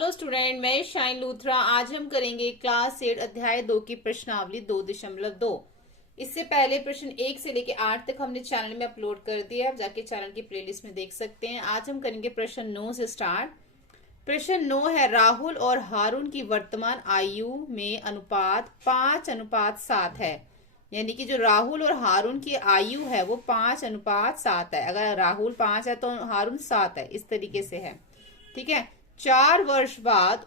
Hello student, मैं shine Luthra. आज हम करेंगे क्लास 8 अध्याय 2 की प्रश्नावली 2.2। इससे पहले प्रश्न 1 से लेकर 8 तक हमने चैनल में अपलोड कर दिया। आप जाके चैनल की प्लेलिस्ट में देख सकते हैं। आज हम करेंगे प्रश्न 9 से स्टार्ट। प्रश्न 9 है, राहुल और हारून की वर्तमान आयु में अनुपात 5:7 है। यानी कि जो राहुल और हारून की आयु है वो 5:7 है। अगर राहुल 5 है तो हारून 7 है, इस तरीके से है। ठीक है। 4 वर्ष बाद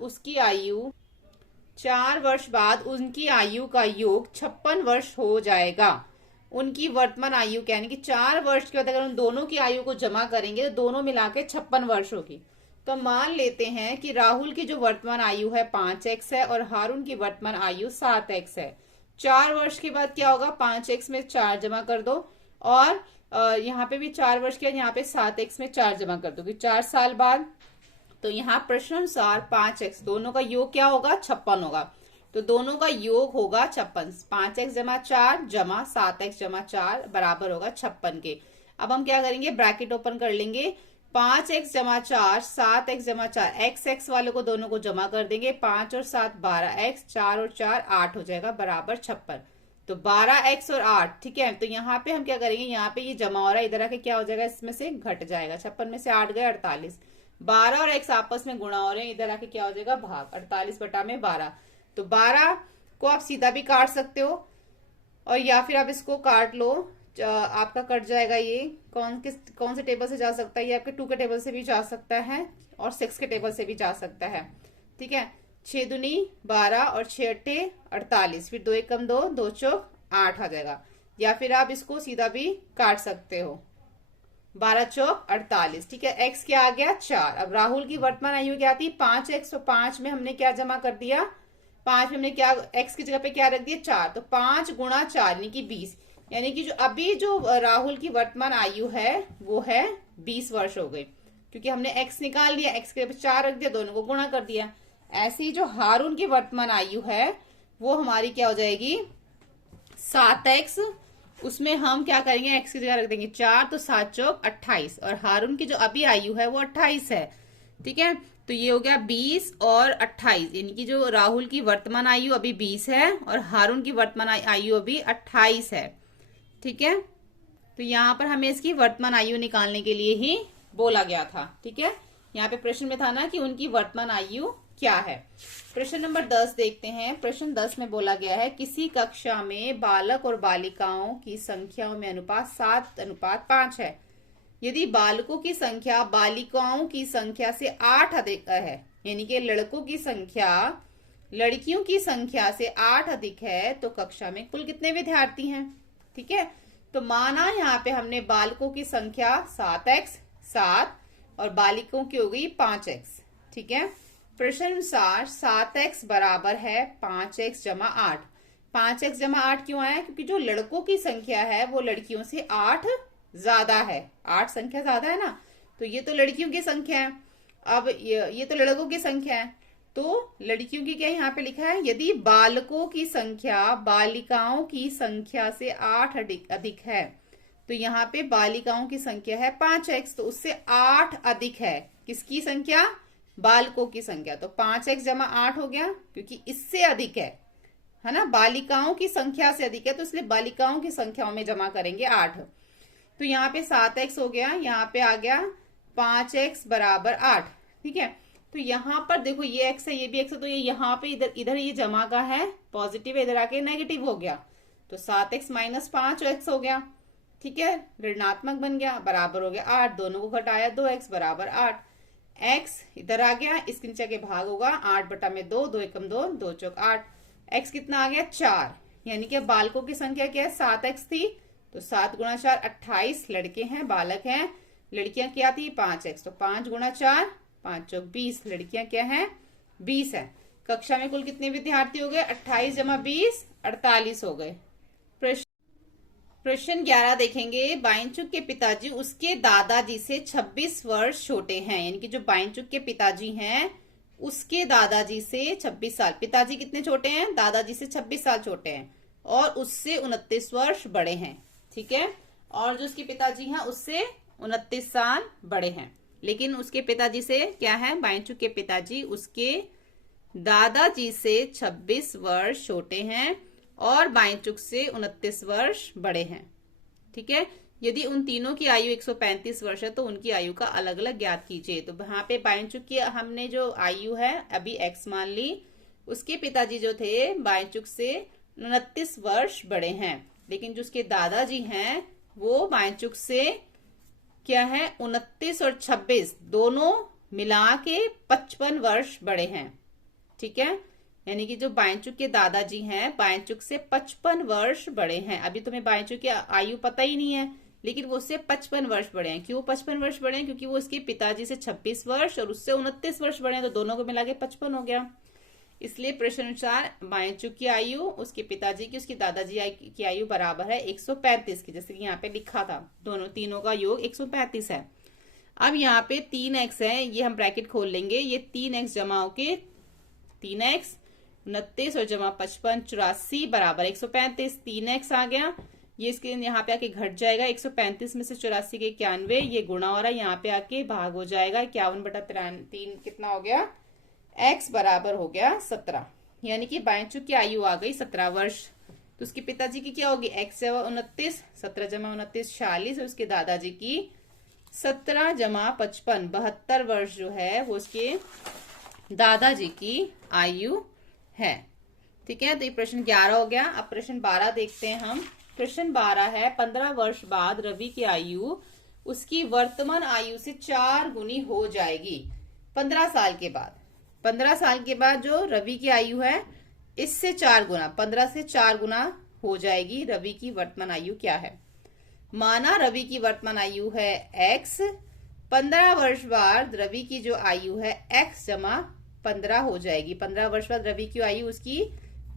उनकी आयु का योग 56 वर्ष हो जाएगा। उनकी वर्तमान आयु क्या, यानी कि 4 वर्ष के बाद अगर उन दोनों की आयु को जमा करेंगे तो दोनों मिला के 56 वर्ष होगी। तो मान लेते हैं कि राहुल की जो वर्तमान आयु है 5x है और हारून की वर्तमान आयु 7x है। 4 वर्ष के बाद क्या होगा, 5x में 4 जमा कर दो और यहाँ पे भी 4 वर्ष के बाद यहाँ पे 7x में 4 जमा कर दो, 4 साल बाद। तो यहाँ प्रश्नानुसार 5x दोनों का योग क्या होगा, 56 होगा। तो दोनों का योग होगा 56। 5x जमा 4 जमा 7x जमा 4 बराबर होगा 56 के। अब हम क्या करेंगे, ब्रैकेट ओपन कर लेंगे। 5x जमा 4 7x जमा 4 x वाले को दोनों को जमा कर देंगे। 5 और 7 12x, 4 और 4 8 हो जाएगा बराबर 56। तो 12x और 8, ठीक है। तो यहाँ पे हम क्या करेंगे, यहाँ पे ये जमा हो रहा है, इधर आके क्या हो जाएगा, इसमें से घट जाएगा। 56 में से 8 गए 48। 12 और x आपस में गुणा हो रहे हैं, इधर आके क्या हो जाएगा, भाग। 48 बटा में 12। तो 12 को आप सीधा भी काट सकते हो और या फिर आप इसको काट लो, आपका कट जाएगा। ये कौन से टेबल से जा सकता है, ये आपके 2 के टेबल से भी जा सकता है और 6 के टेबल से भी जा सकता है। ठीक है। 6 दूनी 12 और 6 अट्ठे 48, फिर 2 एकम 2, 2 चौक 8 आ जाएगा। या फिर आप इसको सीधा भी काट सकते हो, 12 चौक 48। ठीक है। x क्या आ गया, 4। अब राहुल की वर्तमान आयु क्या थी, 5x। तो 5 में हमने क्या जमा कर दिया, 5 में हमने क्या x की जगह पे क्या रख दिया, 4। तो 5 गुणा 4 यानी कि 20। यानी कि जो अभी जो राहुल की वर्तमान आयु है वो है 20 वर्ष हो गई, क्योंकि हमने x निकाल लिया, x के जगह पे 4 रख दिया, दोनों को गुणा कर दिया। ऐसे ही जो हारून की वर्तमान आयु है वो हमारी क्या हो जाएगी, 7x। उसमें हम क्या करेंगे, x की जगह रख देंगे 4, तो 7 चौक 28। और हारून की जो अभी आयु है वो 28 है। ठीक है। तो ये हो गया 20 और 28, यानी कि जो राहुल की वर्तमान आयु अभी 20 है और हारून की वर्तमान आयु अभी 28 है। ठीक है। तो यहाँ पर हमें इसकी वर्तमान आयु निकालने के लिए ही बोला गया था। ठीक है। यहाँ पे प्रश्न में था ना कि उनकी वर्तमान आयु क्या है। प्रश्न नंबर 10 देखते हैं। प्रश्न 10 में बोला गया है, किसी कक्षा में बालक और बालिकाओं की संख्याओं में अनुपात 7:5 है। यदि बालकों की संख्या बालिकाओं की संख्या से 8 अधिक है, यानी कि लड़कों की संख्या लड़कियों की संख्या से 8 अधिक है, तो कक्षा में कुल कितने विद्यार्थी हैं। ठीक है। तो माना यहाँ पे हमने बालकों की संख्या 7 और बालिकाओं की हो गई 5x। ठीक है। प्रश्न अनुसार 7x बराबर है 5x जमा 8। 5x जमा 8 क्यों आया, क्योंकि जो लड़कों की संख्या है वो लड़कियों से 8 ज्यादा है। 8 संख्या ज्यादा है ना, तो ये तो लड़कियों की संख्या है। अब ये तो लड़कों की संख्या है, तो लड़कियों की क्या यहाँ पे लिखा है, यदि बालकों की संख्या बालिकाओं की संख्या से 8 अधिक है, तो यहाँ पे बालिकाओं की संख्या है 5x, तो उससे 8 अधिक है किसकी संख्या, बालकों की संख्या। तो 5x जमा 8 हो गया, क्योंकि इससे अधिक है ना, बालिकाओं की संख्या से अधिक है, तो इसलिए बालिकाओं की संख्याओं में जमा करेंगे 8। तो यहाँ पे 7x हो गया, यहाँ पे आ गया 5x बराबर 8। ठीक है। तो यहाँ पर देखो ये x है, ये भी x है, तो ये यहाँ पे इधर ये जमा का है पॉजिटिव, इधर आके नेगेटिव हो गया। तो 7x - 5 x हो गया। ठीक है। ऋणात्मक बन गया, बराबर हो गया 8। दोनों को घटाया, 2x बराबर 8। x इधर आ गया, इसके नीचे के भाग होगा 8 बटा में 2, 2 एकम 2, 2 चौक 8। x कितना आ गया, 4। यानी कि बालकों की संख्या क्या है, 7x थी, तो 7 गुणा 4 28 लड़के हैं, बालक हैं। लड़कियां क्या थी, 5x, तो 5 गुणा 4 5 चौक 20, लड़कियां क्या हैं, 20 है। कक्षा में कुल कितने विद्यार्थी हो गए, 28 जमा 20 48 हो गए। प्रश्न 11 देखेंगे। बाइंचुक के पिताजी उसके दादाजी से 26 वर्ष छोटे हैं, यानी कि जो बाइंचुक के पिताजी हैं उसके दादाजी से 26 साल, पिताजी कितने छोटे हैं, दादाजी से 26 साल छोटे हैं और उससे 29 वर्ष बड़े हैं। ठीक है। और जो उसके पिताजी हैं उससे 29 साल बड़े हैं। लेकिन उसके पिताजी से क्या है, बायचुक के पिताजी उसके दादाजी से 26 वर्ष छोटे हैं और बायचुक से 29 वर्ष बड़े हैं। ठीक है, यदि उन तीनों की आयु 135 वर्ष है तो उनकी आयु का अलग अलग ज्ञात कीजिए। तो यहाँ पे बायचुक की हमने जो आयु है अभी x मान ली, उसके पिताजी जो थे बायचुक से 29 वर्ष बड़े हैं, लेकिन जो उसके दादाजी हैं वो बायचुक से क्या है 29 और 26 दोनों मिला के 55 वर्ष बड़े हैं। ठीक है, यानी कि जो बायचुक के दादाजी हैं बायचुक से 55 वर्ष बड़े हैं। अभी तुम्हें बायचुक की आयु पता ही नहीं है, लेकिन वो उससे 55 वर्ष बड़े हैं। क्यों 55 वर्ष बड़े हैं? क्योंकि वो उसके पिताजी से 26 वर्ष और उससे 29 वर्ष बड़े हैं, तो दोनों को मिला के 55 हो गया। इसलिए प्रश्न अनुसार बायचुक की आयु उसके पिताजी की उसके दादाजी की आयु बराबर है 135 की, जैसे कि यहाँ पे लिखा था। तीनों का योग 135 है। अब यहाँ पे 3x है, ये हम ब्रैकेट खोल लेंगे। ये 3x जमा होके 3x 29 और जमा 55 84 बराबर 135। 3x आ गया, ये इसके यहाँ पे आके घट जाएगा। 135 में से 84 के 91, ये गुणा हो रहा है, यहाँ पे आके भाग हो जाएगा। 51/3 कितना हो गया? x बराबर हो गया 17, यानी कि बायचुक की आयु आ गई 17 वर्ष। तो उसके पिताजी की क्या होगी? x जमा 29, 17 जमा 29 46, और उसके दादाजी की 17 जमा 55 72 वर्ष जो है वो उसके दादाजी की आयु है। ठीक है, तो ये प्रश्न 11 हो गया। अब प्रश्न 12 देखते हैं हम। प्रश्न 12 है 15 वर्ष बाद रवि की आयु उसकी वर्तमान आयु से 4 गुनी हो जाएगी 15 साल के बाद। 15 साल के बाद जो रवि की आयु है इससे 4 गुना, 15 से 4 गुना हो जाएगी। रवि की वर्तमान आयु क्या है? माना रवि की वर्तमान आयु है x, 15 वर्ष बाद रवि की जो आयु है x जमा 15 हो जाएगी। 15 वर्ष बाद रवि की आयु उसकी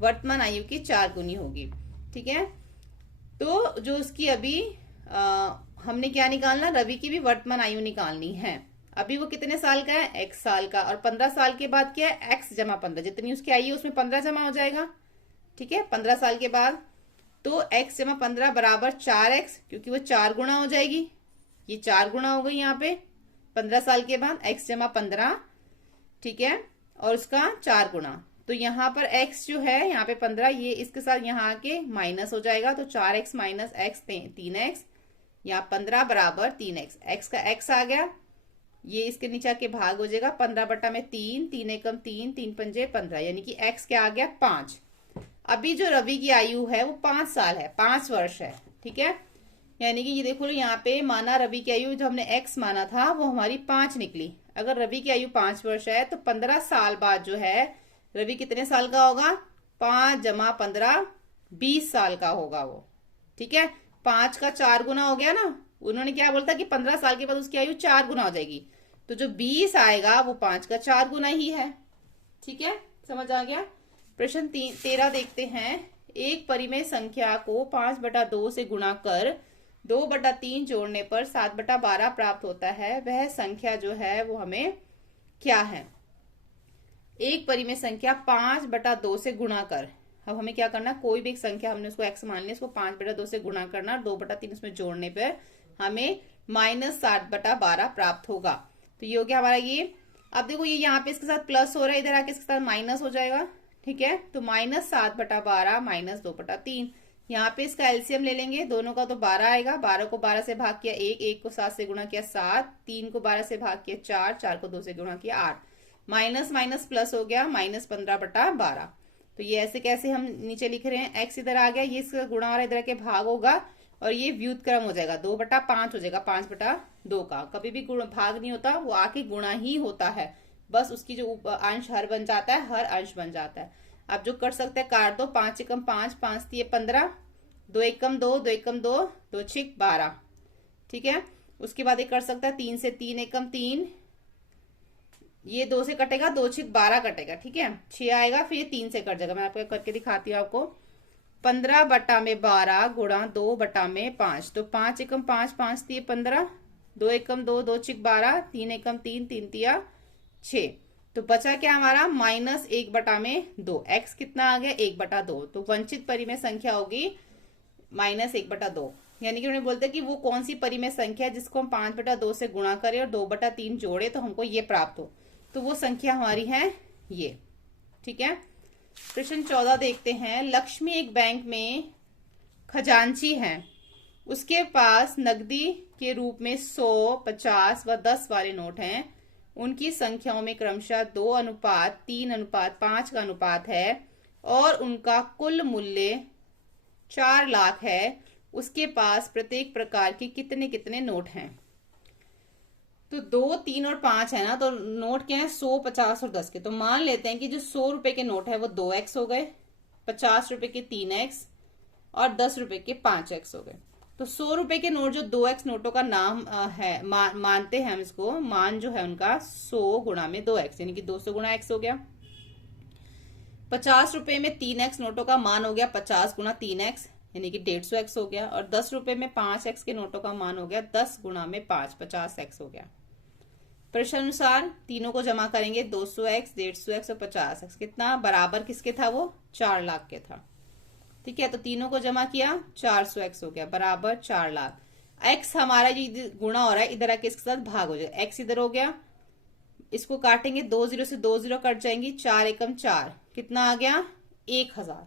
वर्तमान आयु की 4 गुनी होगी। ठीक है, तो जो उसकी अभी हमने क्या निकालना? रवि की भी वर्तमान आयु निकालनी है। अभी वो कितने साल का है? x साल का। और 15 साल के बाद क्या है? x जमा 15, जितनी उसकी आयु उसमें 15 जमा हो जाएगा। ठीक है, 15 साल के बाद तो x जमा 15 बराबर 4x, क्योंकि वो 4 गुना हो जाएगी। ये 4 गुना हो गई यहाँ पे 15 साल के बाद x जमा 15। ठीक है, और उसका 4 गुना, तो यहाँ पर x जो है यहाँ पे 15, ये इसके साथ यहाँ आके माइनस हो जाएगा, तो 4x माइनस x 3x, यहाँ 15 बराबर 3x। x का x आ गया, ये इसके नीचे आके भाग हो जाएगा। 15/3, 3 एकम 3, 3 पंजे 15, यानी कि x क्या आ गया? 5। अभी जो रवि की आयु है वो 5 साल है, 5 वर्ष है। ठीक है, यानी कि ये देखो यहाँ पे माना रवि की आयु जो हमने x माना था वो हमारी 5 निकली। अगर रवि की आयु 5 वर्ष है तो 15 साल बाद जो है रवि कितने साल का होगा? 5 जमा 15 20 साल का होगा वो। ठीक है, 5 का 4 गुना हो गया ना। उन्होंने क्या बोलता कि 15 साल के बाद उसकी आयु 4 गुना हो जाएगी, तो जो 20 आएगा वो 5 का 4 गुना ही है। ठीक है, समझ आ गया। प्रश्न 13 देखते हैं। एक परिमेय संख्या को 5/2 से गुणा कर 2/3 जोड़ने पर 7/12 प्राप्त होता है। वह संख्या जो है वो हमें क्या है? एक परिमेय संख्या 5/2 से गुणा कर। अब हमें क्या करना? कोई भी एक संख्या हमने उसको x मान लिया, उसको 5/2 से गुणा करना, 2/3 उसमें जोड़ने पर हमें -7/12 प्राप्त होगा। तो ये हो गया हमारा ये। अब देखो ये यहाँ पे इसके साथ प्लस हो रहा है, इधर आके इसके साथ माइनस हो जाएगा। ठीक है, तो -7/12 -2/3। यहाँ पे इसका एलसीएम ले लेंगे, दोनों का तो 12 आएगा। 12 को 12 से भाग किया 1, 1 को 7 से गुणा किया 7, 3 को 12 से भाग किया 4, 4 को 2 से गुणा किया 8, माइनस माइनस प्लस हो गया -15/12। तो ये ऐसे कैसे हम नीचे लिख रहे हैं? x इधर आ गया, ये इसका गुणा और इधर के भाग होगा, और ये व्युत्क्रम हो जाएगा, 2/5 हो जाएगा। 5/2 का कभी भी भाग नहीं होता, वो आके गुणा ही होता है। बस उसकी जो अंश हर बन जाता है, हर अंश बन जाता है। अब जो कर सकते हैं काट दो, 5 एकम 5, 5 3 15, 2 एकम 2, 2 एकम 2, 2 6 12। ठीक है, उसके बाद एक कर सकता है 3 से 3 एकम 3, ये 2 से कटेगा, 2 6 12 कटेगा। ठीक है, 6 आएगा, फिर ये 3 से कट जाएगा। मैं आपको करके दिखाती हूँ आपको। 15/12 गुणा 2/5, तो 5 एकम 5, 5 3 15, 2 एकम 2, 2 6 12, 3 एकम 3, 3 3 6। तो बचा क्या हमारा? -1/2। x कितना आ गया? 1/2। तो वंचित परिमेय संख्या होगी -1/2। यानी कि उन्हें बोलते हैं कि वो कौन सी परिमेय संख्या है जिसको हम 5/2 से गुणा करें और 2/3 जोड़े तो हमको ये प्राप्त हो। तो वो संख्या हमारी है ये। ठीक है, प्रश्न 14 देखते हैं। लक्ष्मी एक बैंक में खजांची है, उसके पास नकदी के रूप में 100, 50 व 10 वाले नोट हैं। उनकी संख्याओं में क्रमशः 2:3, 3:5 का अनुपात है और उनका कुल मूल्य 4 लाख है। उसके पास प्रत्येक प्रकार के कितने कितने नोट हैं? तो 2, 3 और 5 है ना, तो नोट क्या है? 100, 50 और 10 के। तो मान लेते हैं कि जो 100 रुपए के नोट है वो 2x हो गए, 50 रुपए के 3x और 10 रुपए के 5x हो गए। तो 100 रुपए के नोट जो 2x नोटों का नाम है, मानते हैं हम इसको, मान जो है उनका 100 गुणा में 2x यानी कि 200 गुणा x हो गया। 50 रुपए में 3x नोटों का मान हो गया 50 गुणा 3x यानी कि 150x हो गया। और 10 रुपए में 5x के नोटों का मान हो गया 10 गुणा में 5, 50x हो गया। प्रश्न अनुसार तीनों को जमा करेंगे, 200x, 150x और 50x। कितना बराबर किसके था? वो 4 लाख के था। ठीक है, तो तीनों को जमा किया, 400x हो गया बराबर 4 लाख। x हमारा जो गुणा हो रहा है इधर आके इसके साथ भाग हो जाएगा, x इधर हो गया, इसको काटेंगे 2 0 से 2 0 कट जाएंगी, 4 एकम 4, कितना आ गया? 1000।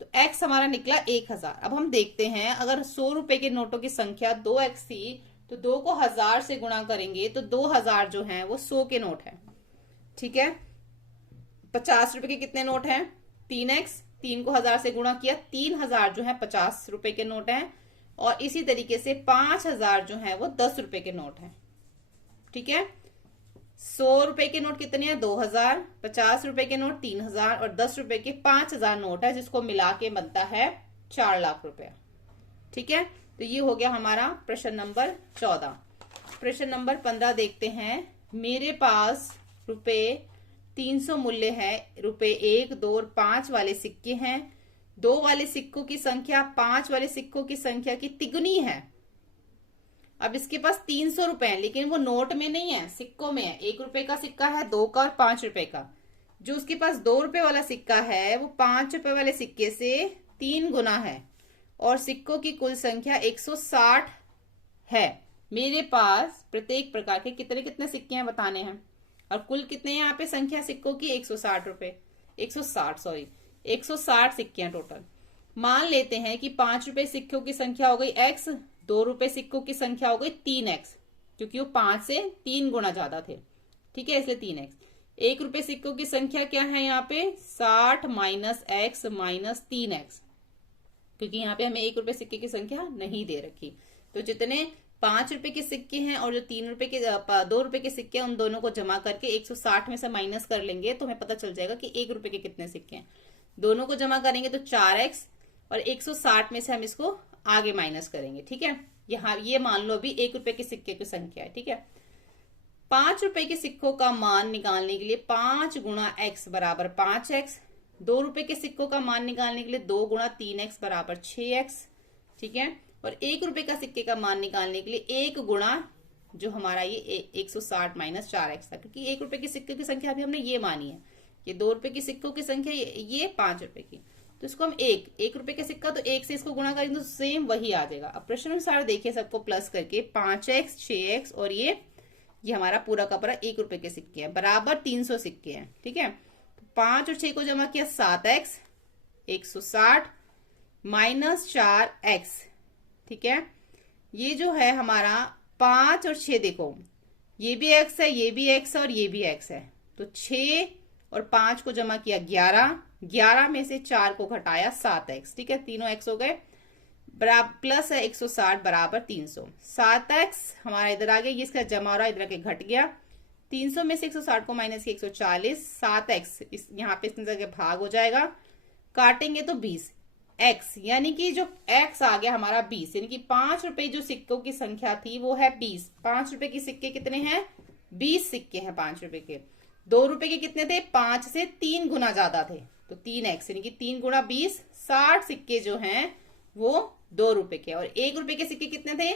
तो x हमारा निकला 1000। अब हम देखते हैं अगर 100 रुपए के नोटों की संख्या 2x थी तो 2 को 1000 से गुणा करेंगे तो 2000 जो है वो 100 के नोट है। ठीक है, 50 रुपए के कितने नोट हैं? 3x, 3 को 1000 से गुणा किया, 3000 जो है 50 रुपए के नोट हैं। और इसी तरीके से 5000 जो है वो 10 रुपए के नोट हैं। ठीक है, 100 रुपए के नोट कितने हैं? 2000, 50 रुपए के नोट 3000 और 10 रुपए के 5000 नोट है, जिसको मिला के बनता है 4 लाख रुपया। ठीक है, तो ये हो गया हमारा प्रश्न नंबर 14। प्रश्न नंबर 15 देखते हैं। मेरे पास रुपए 300 मूल्य है, रुपए 1, 2 और 5 वाले सिक्के हैं। 2 वाले सिक्कों की संख्या 5 वाले सिक्कों की संख्या की तिगुनी है। अब इसके पास 300 रुपए है, लेकिन वो नोट में नहीं है, सिक्कों में है। 1 रुपए का सिक्का है, 2 का और 5 रुपए का। जो उसके पास 2 रुपए वाला सिक्का है वो 5 रुपए वाले सिक्के से 3 गुना है और सिक्कों की कुल संख्या 160 है। मेरे पास प्रत्येक प्रकार के कितने कितने सिक्के हैं बताने हैं, और कुल कितने यहाँ पे संख्या सिक्कों की? 160 रुपए, 160 सिक्के हैं टोटल। मान लेते हैं कि 5 रुपए सिक्कों की संख्या हो गई x, 2 रुपए सिक्कों की संख्या हो गई 3x, क्योंकि वो 5 से 3 गुना ज्यादा थे। ठीक है, इसलिए 3x। 1 रुपए सिक्कों की संख्या क्या है यहाँ पे? 60 माइनस x माइनस 3x, क्योंकि यहाँ पे हमें 1 रुपए सिक्के की संख्या नहीं दे रखी। तो जितने 5 रुपए के सिक्के हैं और जो 3 रुपए के 2 रुपए के सिक्के हैं, उन दोनों को जमा करके 160 में से माइनस कर लेंगे तो हमें पता चल जाएगा कि 1 रुपए के कितने सिक्के हैं। दोनों को जमा करेंगे तो 4x और 160 में से हम इसको आगे माइनस करेंगे। ठीक है, यहाँ ये मान लो अभी 1 रुपए के सिक्के की संख्या है। ठीक है, 5 रुपए के सिक्कों का मान निकालने के लिए 5 गुणा x बराबर 5x, 2 रुपए के सिक्कों का मान निकालने के लिए 2 गुणा 3x बराबर 6x। ठीक है, और 1 रुपए का सिक्के का मान निकालने के लिए 1 गुणा जो हमारा ये 160 माइनस 4x था, क्योंकि 1 रुपए के सिक्के की संख्या अभी हमने ये मानी है। ये 2 रुपए के सिक्कों की संख्या ये 5 रुपए की, तो इसको हम 1 रुपए का सिक्का तो 1 से इसको गुणा करेंगे तो सेम वही आ जाएगा। अब प्रश्न अनुसार देखिए सबको प्लस करके 5x, 6x और ये हमारा पूरा का पूरा 1 रुपए के सिक्के हैं, बराबर 300 सिक्के हैं। ठीक है, तो 5 और 6 को जमा किया 7x, 160 माइनस 4x। ठीक है, ये जो है हमारा 5 और 6, देखो ये भी x है, ये भी x और ये भी x है, तो 6 और 5 को जमा किया 11, 11 में से 4 को घटाया 7x। ठीक है, तीनों x हो गए, बराबर प्लस है 160 बराबर 300। 7x हमारा इधर आ गया, ये इसका जमा हो रहा है, इधर आके घट गया। 300 में से 160 को माइनस किया 140, 7x इस यहाँ पे इसमें जगह भाग हो जाएगा, काटेंगे तो 20 x, यानी कि जो x आ गया हमारा 20, यानी कि 5 रुपए जो सिक्कों की संख्या थी वो है 20। 5 रुपए के सिक्के कितने हैं? 20 सिक्के हैं 5 रुपए के। 2 रुपए के कितने थे? 5 से 3 गुना ज्यादा थे, तो 3x यानी कि 3 गुणा 20, 60 सिक्के जो हैं वो 2 रुपए के। और 1 रुपए के सिक्के कितने थे?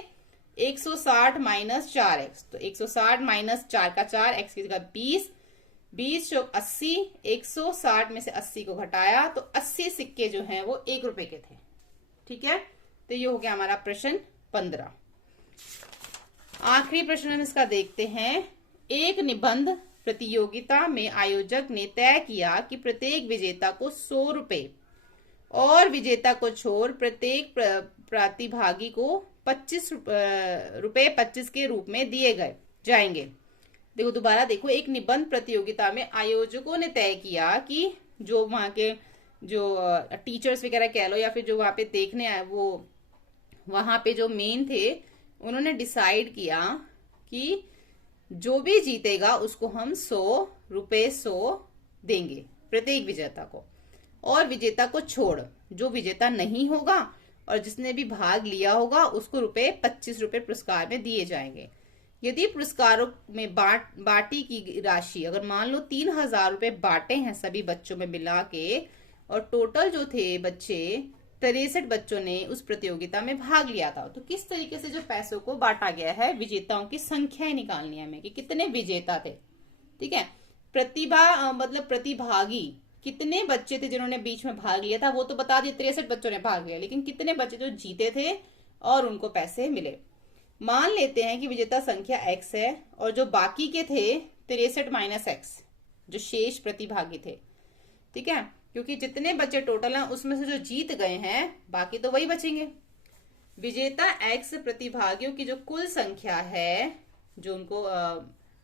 160 माइनस 4x, तो 160 माइनस 4 का 4, x की जगह 20, 20 चौक 80, 160 में से 80 को घटाया तो 80 सिक्के जो हैं वो 1 रुपए के थे। ठीक है, तो ये हो गया हमारा प्रश्न 15। आखिरी प्रश्न हम इसका देखते हैं। एक निबंध प्रतियोगिता में आयोजक ने तय किया कि प्रत्येक विजेता को 100 रुपए और विजेता को छोड़ प्रत्येक प्रतिभागी को 25 रुपए 25 के रूप में दिए गए जाएंगे। देखो दोबारा देखो, एक निबंध प्रतियोगिता में आयोजकों ने तय किया कि जो वहां के जो टीचर्स वगैरह कह लो या फिर जो वहां पे देखने आए, वो वहां पे जो मेन थे, उन्होंने डिसाइड किया कि जो भी जीतेगा उसको हम 100 रुपए 100 देंगे प्रत्येक विजेता को, और विजेता को छोड़ जो विजेता नहीं होगा और जिसने भी भाग लिया होगा उसको 25 रुपए पुरस्कार में दिए जाएंगे। यदि पुरस्कारों में बाटी की राशि, अगर मान लो 3000 रुपए बांटे हैं सभी बच्चों में मिला के, और टोटल जो थे बच्चे 63 बच्चों ने उस प्रतियोगिता में भाग लिया था, तो किस तरीके से जो पैसों को बांटा गया है, विजेताओं की संख्या निकालनी है हमें कि कितने विजेता थे। ठीक है, प्रतिभा मतलब प्रतिभागी कितने बच्चे थे जिन्होंने बीच में भाग लिया था, वो तो बता दिए 63 बच्चों ने भाग लिया, लेकिन कितने बच्चे जो जीते थे और उनको पैसे मिले। मान लेते हैं कि विजेता संख्या x है और जो बाकी के थे 63 माइनस x, जो शेष प्रतिभागी थे। ठीक है, क्योंकि जितने बच्चे टोटल हैं उसमें से जो जीत गए हैं बाकी तो वही बचेंगे। विजेता x प्रतिभागियों की जो कुल संख्या है, जो उनको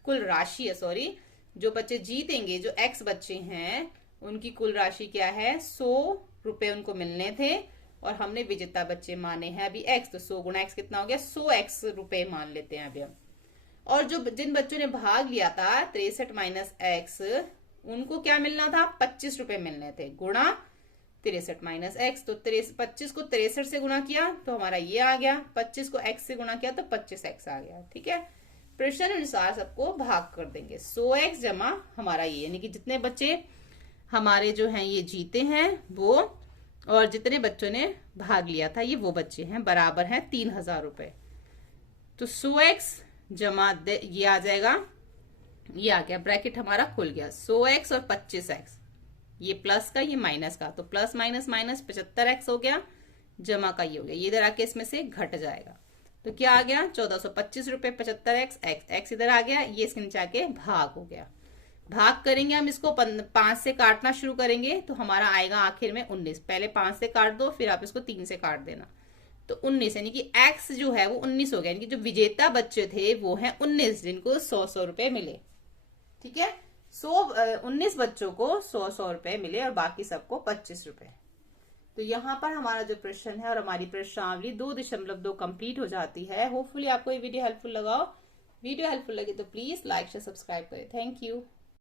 कुल राशि है, सॉरी, जो बच्चे जीतेंगे, जो x बच्चे हैं उनकी कुल राशि क्या है, 100 रुपए उनको मिलने थे, और हमने विजेता बच्चे माने हैं अभी x, तो 100 गुणा x कितना हो गया, 100x रुपए मान लेते हैं अभी हम। और जो जिन बच्चों ने भाग लिया था 63 माइनस x, उनको क्या मिलना था, 25 रुपए मिलने थे, गुणा 63 माइनस x, तो 25 को 63 से गुणा किया तो हमारा ये आ गया, 25 को x से गुणा किया तो 25x आ गया। ठीक है, प्रश्न अनुसार सबको भाग कर देंगे, 100x जमा हमारा ये, यानी कि जितने बच्चे हमारे जो हैं ये जीते हैं वो, और जितने बच्चों ने भाग लिया था ये वो बच्चे हैं, बराबर हैं 3000 रुपए। तो 100x जमा ये आ जाएगा, ये आ गया, ब्रैकेट हमारा खुल गया, 100x और 25x, ये प्लस का ये माइनस का, तो प्लस माइनस माइनस 75x हो गया, जमा का ये हो गया, ये इधर आके इसमें से घट जाएगा, तो क्या आ गया, 1425 रुपए 75x, x इधर आ गया, ये इसके नीचे आके भाग हो गया। भाग करेंगे हम इसको 5 से काटना शुरू करेंगे तो हमारा आएगा आखिर में 19, पहले 5 से काट दो फिर आप इसको 3 से काट देना, तो 19, यानी कि x जो है वो 19 हो गया, यानी कि जो विजेता बच्चे थे वो हैं 19 जिनको 100 रुपए मिले। ठीक है, 19 बच्चों को 100 रुपए मिले और बाकी सबको 25 रुपए। तो यहाँ पर हमारा जो प्रश्न है और हमारी प्रश्नावली 2.2 कंप्लीट हो जाती है। होपफुली आपको ये वीडियो हेल्पफुल लगा। वीडियो हेल्पफुल लगे तो प्लीज लाइक शेयर सब्सक्राइब करें। Thank you.